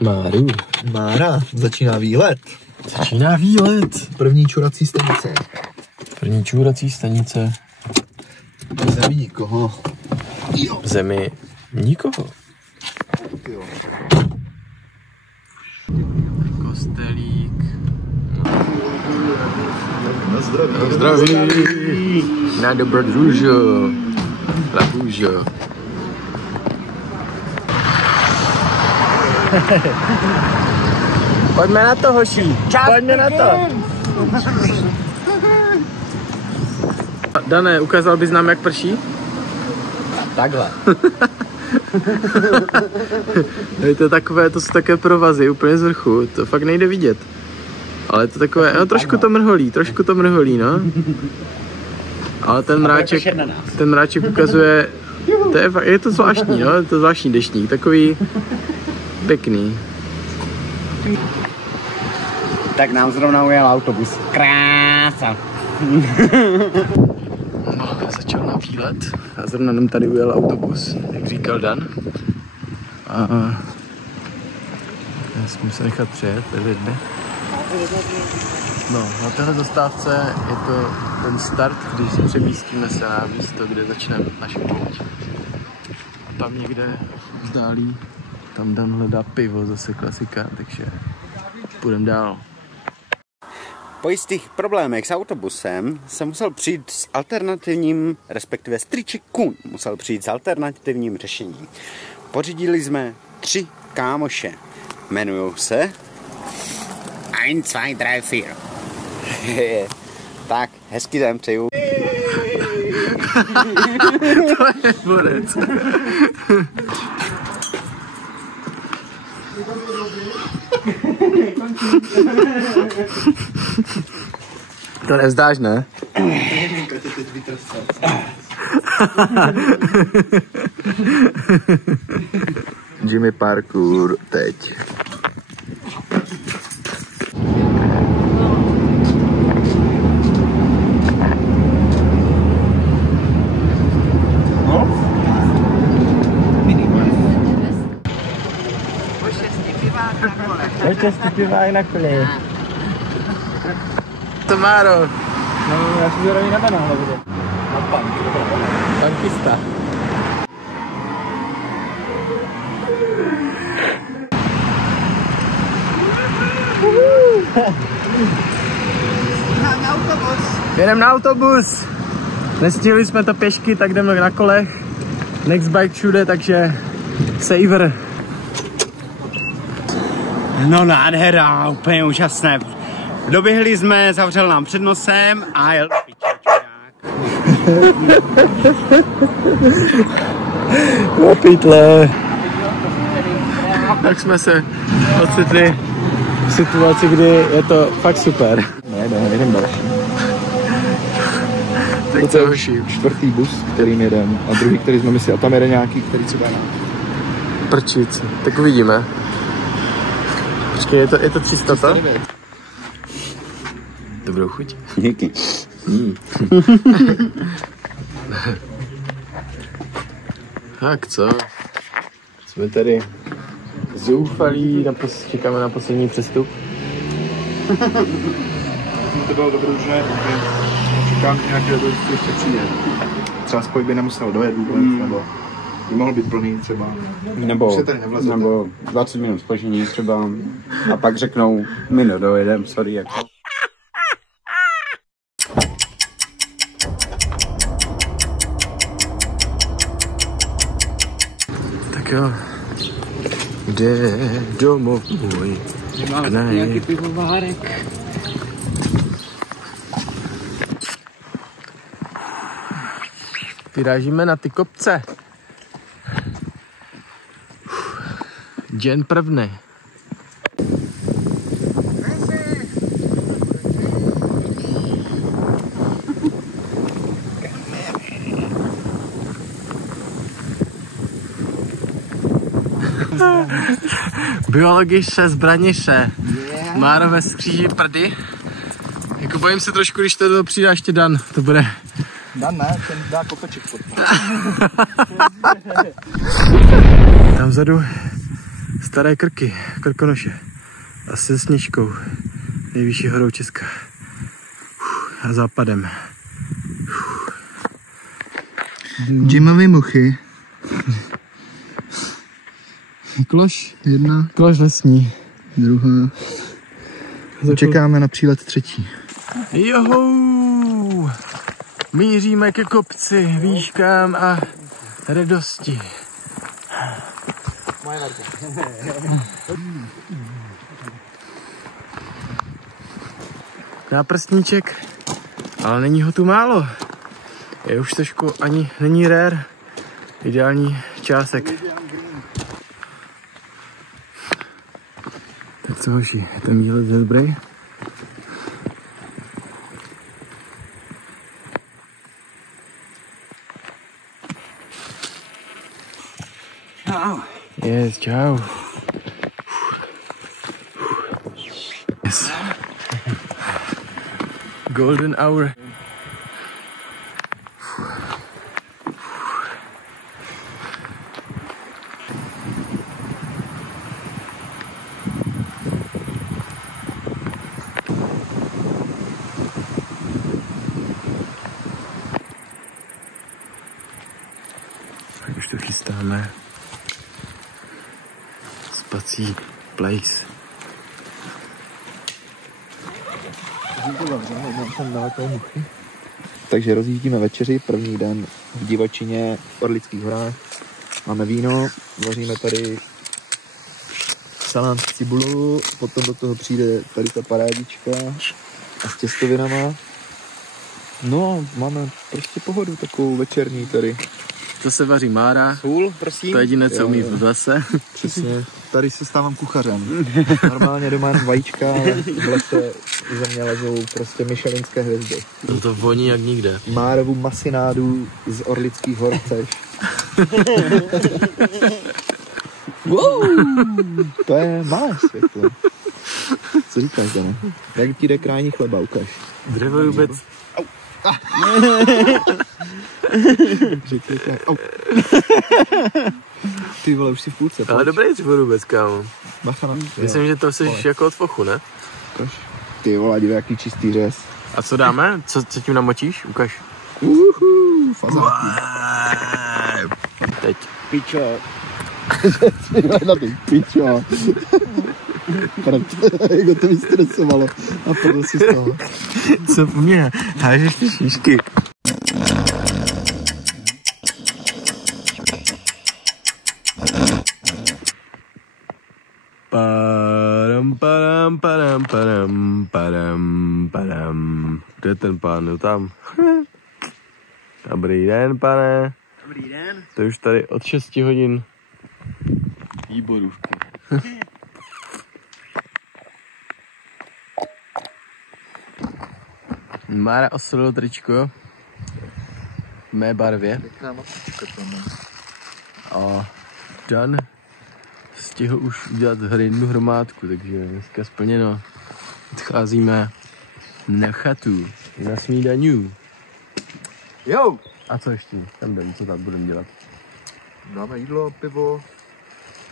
Máru. Mára, začíná výlet. Začíná výlet. První čurací stanice. První čůrací stanice. V zemi nikoho. Jo. V zemi nikoho. Jo. Kostelík. Na zdraví. Na zdraví. Na dobrodružo. Labužo. Pojďme na to, hoší. Pojďme na to. Dané, ukázal bys nám, jak prší? Takhle. Je to takové, to jsou také provazy úplně z vrchu, to fakt nejde vidět. Ale je to takové, no trošku to mrholí, no. Ale ten mráček ukazuje, je to zvláštní, no, je to zvláštní deštník, takový pěkný. Tak nám zrovna ujel autobus. Krása. No, začal na výlet a zrovna nám tady ujel autobus, jak říkal Dan. A já si musím nechat přejet, takže jde. No, na téhle zastávce je to ten start, když přemístíme se na místo, kde začne naše pouť. A tam někde v dálí, tam Dan hledá pivo, zase klasika, takže půjdeme dál. Po jistých problémech s autobusem jsem musel přijít s alternativním, respektive Stříček Kun musel přijít s alternativním řešením. Pořídili jsme 3 kámoše. Jmenujou se 1, 2, 3, 4. Tak, hezký den přeju. To je borec. To nevzdáš, ne? Jimmy parkour teď. Počasný pivák na kole. Tomáro. No, já si zrovna na banále bude. A pankista. Na autobus. Jedeme na autobus. Nestihli jsme to pěšky, tak jdeme na kolech. Next bike všude, takže saver. No nádhera, úplně úžasné. Doběhli jsme, zavřel nám před nosem a jel do No pytle. Tak jsme se ocitli v situaci, kdy je to fakt super. Jedem další. Tak to je 4. bus, kterým jedem, a druhý, který jsme mysleli, a tam jede nějaký, který třeba je prčic. Tak uvidíme. Počkej, je to 300? Dobrou chuť. Díky. Tak co? Jsme tady zoufalí, čekáme na poslední přestup. To bylo dobrodružné, protože čekám nějaký dobře, ještě přijde. Třeba spoj by nemusel dojet vůbec, nebo by mohl být plný třeba. Nebo 20 minut zpoždění třeba a pak řeknou, my nedojedem, sorry, jako. Tak jo, jde domov můj. Máme nějaký pivovárek. Vyrážíme na ty kopce. Den prvný. Biologiše, zbraniše. Márové skříží prdy. Jako bojím se trošku, když to přijde ještě Dan. To bude... Dan ne, ten dá kopeček pod. Tam vzadu Staré Krky, Krkonoše. A se Sněžkou. Nejvyšší horou Česka. A západem. Jimovy muchy. Kloš. Jedna. Kloš lesní. Druhá. Čekáme na přílet třetí. Johou! Míříme ke kopci, výškám a radosti. Náprstníček, ale není ho tu málo. Je už trošku ani není rare. Ideální čásek. Tak co hoši, je ten výhled dobrý? Čau. Yes, čau. Yes. Golden hour. Tak už to chystáme. Spací place. Takže rozjíždíme večeři, první den v divočině v Orlických horách. Máme víno, vaříme tady salám s cibulou, potom do toho přijde tady ta parádička a s těstovinama. No a máme prostě pohodu takovou večerní tady. To se vaří mára. Sůl, prosím. To je jediné, co umí v lese. Přesně. Tady se stávám kuchařem. Normálně doma jenom vajíčka, ale v lese ze mě lezou prostě michelinské hvězdy. No to voní jak nikde. Márovu masinádu z Orlických hor chceš. Wow, to je malé světlo. Co říkáš, Dane? Jak ti jde krání chleba, ukaž. Dřevo vůbec. Řekli tak. Ty vole, už si v půlce. Ale dobrý dřevo vůbec, kámo. Bacha na. Myslím, že to jsi jako od fochu, ne? Ukaž. Ty vole, dívej, jaký čistý řez. A co dáme? Co tím namočíš? Ukaž. Fazánky. Teď. Pičo. Na ty pičo. Jak ho to vystresovalo. A proto si z toho. Co po mně? Hážeš ty šíšky. Padam. Kde je ten pán? Jo, tam. Dobrý den, pane. Dobrý den. To je už tady od 6 hodin. Výborůvka. Mára osolilo tričko v mé barvě. Pěkná masička to má. A Dan stihl už udělat jednu hromádku, takže dneska splněno. Odcházíme na chatu, na snídaňu. Jo! A co ještě? Tam jdem, co tam budeme dělat? Dáme jídlo, pivo,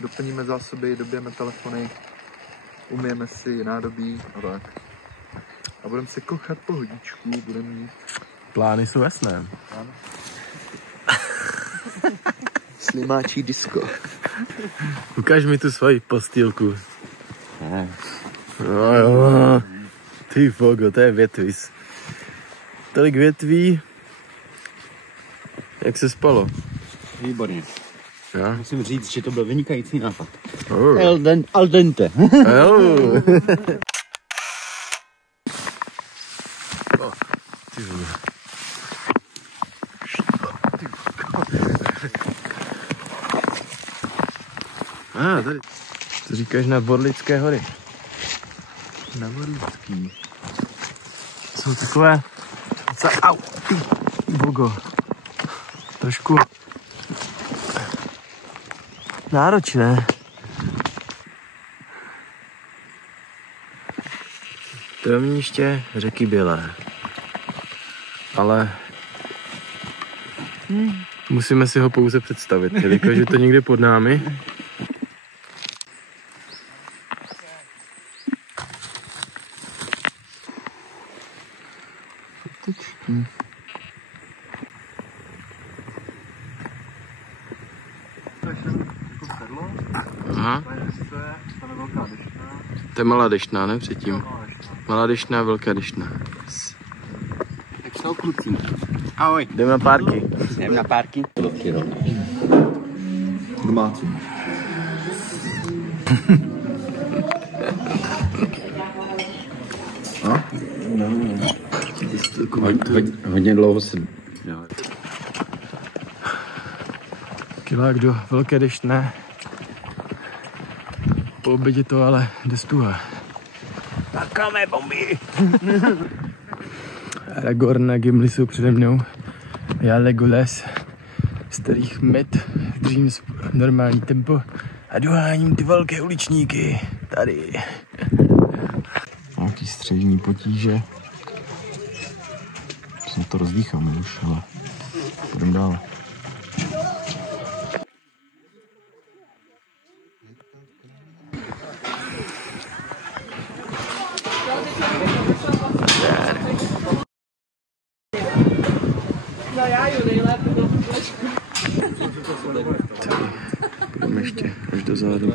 doplníme zásoby, dobijeme telefony, umyjeme si nádobí a tak. A budeme se kochat pohodičku, budeme mít... Plány jsou jasné. Slimáčí disco. Ukaž mi tu svoji postýlku. No jo. Ty fogo, to je větvis. Tolik větví. Jak se spalo? Výborně. Ja? Musím říct, že to byl vynikající nápad. Oh. Al dente. Oh. Ty vole. Tady. To říkáš na Orlické hory. Na Orlický. Jsou takové... Au! Ty bogo. Trošku... náročné. Tromníště řeky Bělé. Ale... musíme si ho pouze představit, jelikož je to někde pod námi. Aha. To je malá deštná, ne? Předtím. Malá deštná, velká deštná. Tak jsou kluci. Ahoj. Jdeme na párky. Jdeme na párky. Domácí. Hodně dlouho se... Kilák do velké deštné. Po obědě to ale destuha. Takáme bomby! Aragorn a Gimli jsou přede mnou. Já Legolas, z kterých met držím normální tempo a doháním ty velké uličníky. Tady. Nějaký střežní potíže. Jsem to rozdýcháme už, ale půjdeme dál. Půjdeme ještě až do zádu.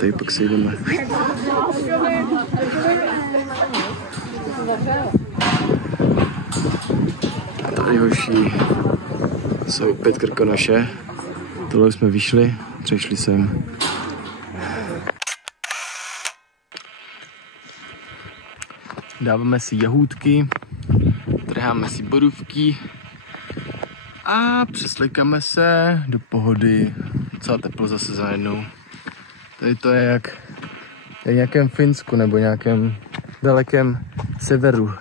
Tady pak se jdeme. Tady hoší jsou opět Krkonoše. Tohle jsme vyšli, přešli sem. Dáváme si jahůdky, trháme si borůvky a přeslikáme se do pohody. Docela teplo zase za jednou. Tady to je jak v nějakém Finsku nebo nějakém dalekém severu.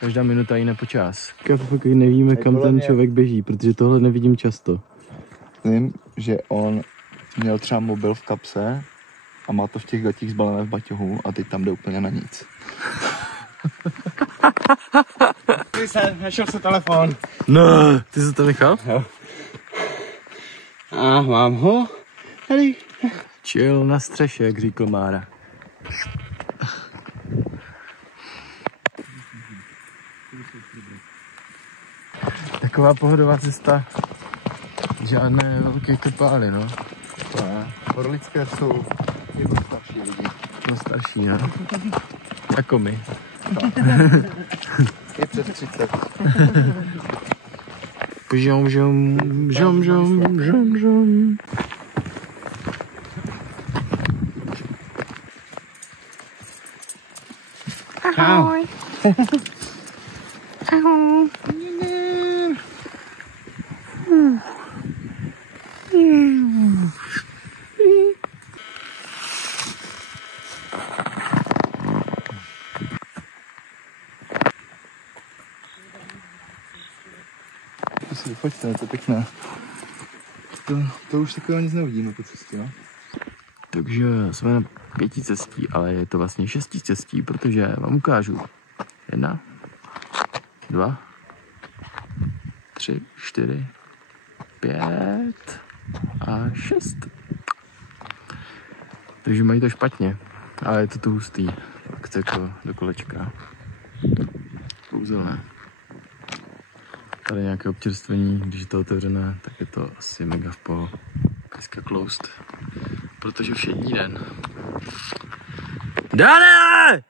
Každá minuta jiný počas. Fakt nevíme, kam ten člověk běží, protože tohle nevidím často. Vím, že on měl třeba mobil v kapse a má to v těch gatích zbalené v baťohu a teď tam jde úplně na nic. Našel se telefon. No, ty jsi to nechal? Jo. A mám ho. Tady. Chill na střeše, jak říkal Mára. Taková pohodová cesta. Žádné velké krpály, no. To ne. Orlické jsou jako starší lidi. No starší, no. Jako my. Je přes 30. Žom, žom, žom, žom, žom, žom. Ahoj. Ahoj. Pojďte, to je pěkné. To už takového nic neuvidíme po cestě, no? Takže jsme na 5 cestí, ale je to vlastně 6 cestí, protože vám ukážu. 1, 2, 3, 4, 5 a 6. Takže mají to špatně, ale je to tu hustý. Tak chce jako do kolečka. Kouzelné. Tady nějaké občerstvení, když je to otevřené, tak je to asi mega v poho. Dneska closed, protože všední den. Dane!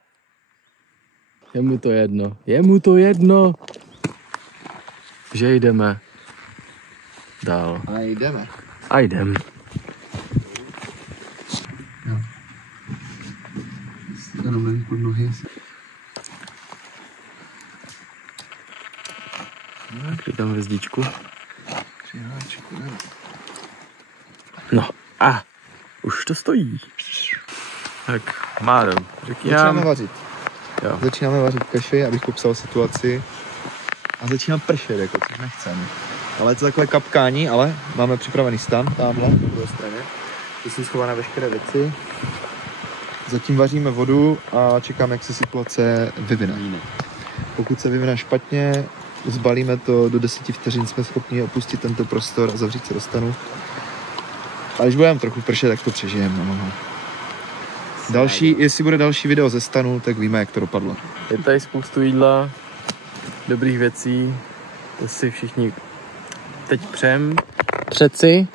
Je mu to jedno, že jdeme dál. A jdeme. A jdem. Jenom pod nohy. Kde tam hvězdičku? No a už to stojí. Tak Máro, řekni nám. Začínáme vařit. Jo. Začínáme vařit kaši, abych popsal situaci. A začíná pršet, jako, což nechcem. Ale je to takové kapkání, ale máme připravený stan tamhle, na druhé straně. Tu jsou schované veškeré věci. Zatím vaříme vodu a čekáme, jak se situace vyvine. Pokud se vyvine špatně, zbalíme to, do 10 vteřin jsme schopni opustit tento prostor a zavřít se do stanu. A když budeme trochu pršet, tak to přežijeme. No. Jestli bude další video ze stanu, tak víme, jak to dopadlo. Je tady spoustu jídla, dobrých věcí, to si všichni teď přem napřed si,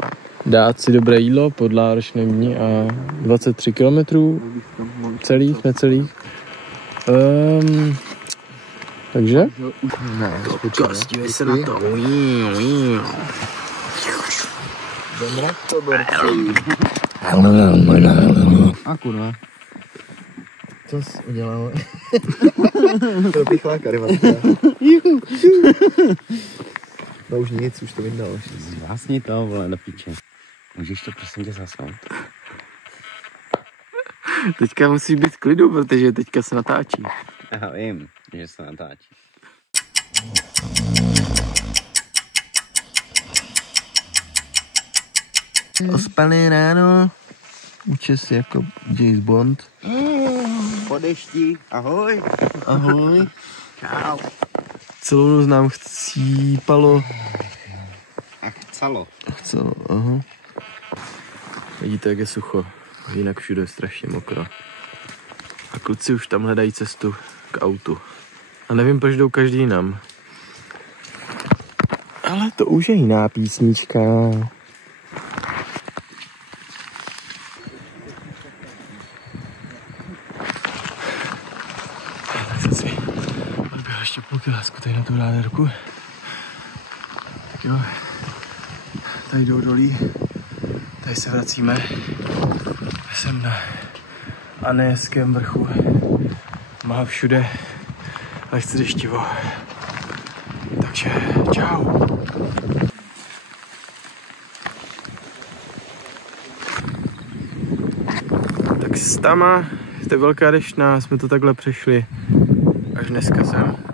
dát si dobré jídlo po náročném dni a 23 kilometrů celých, necelých. Takže? Ne, Dívej se na to. A kurva. Co jsi udělal? Propichlá karimatka. No už nic, už to vyndal. Vlastně to, vole, do piče. Můžeš to prosím tě zasnout? Teďka musí být v klidu, protože teďka se natáčí. Já vím, že se natáčí. Ospalý ráno, účes jako James Bond. Po dešti, ahoj. Ahoj. Čau. Celou noc nám chcípalo. A chcelo. Chcelo, aha. Vidíte, jak je sucho. Jinak všude je strašně mokro. A kluci už tam hledají cestu k autu. A nevím, proč jdou každý jinam. Ale to už je jiná písnička. Tak jsem si odběhl ještě půl kilásku tady na tu ráderku. Tak jo, tady jdou dolí. Tady se vracíme. Jsem na Anejském vrchu. Má všude lehce deštivo. Takže čau. Tak s tama, to je velká deštná, jsme to takhle přešli až dneska sem.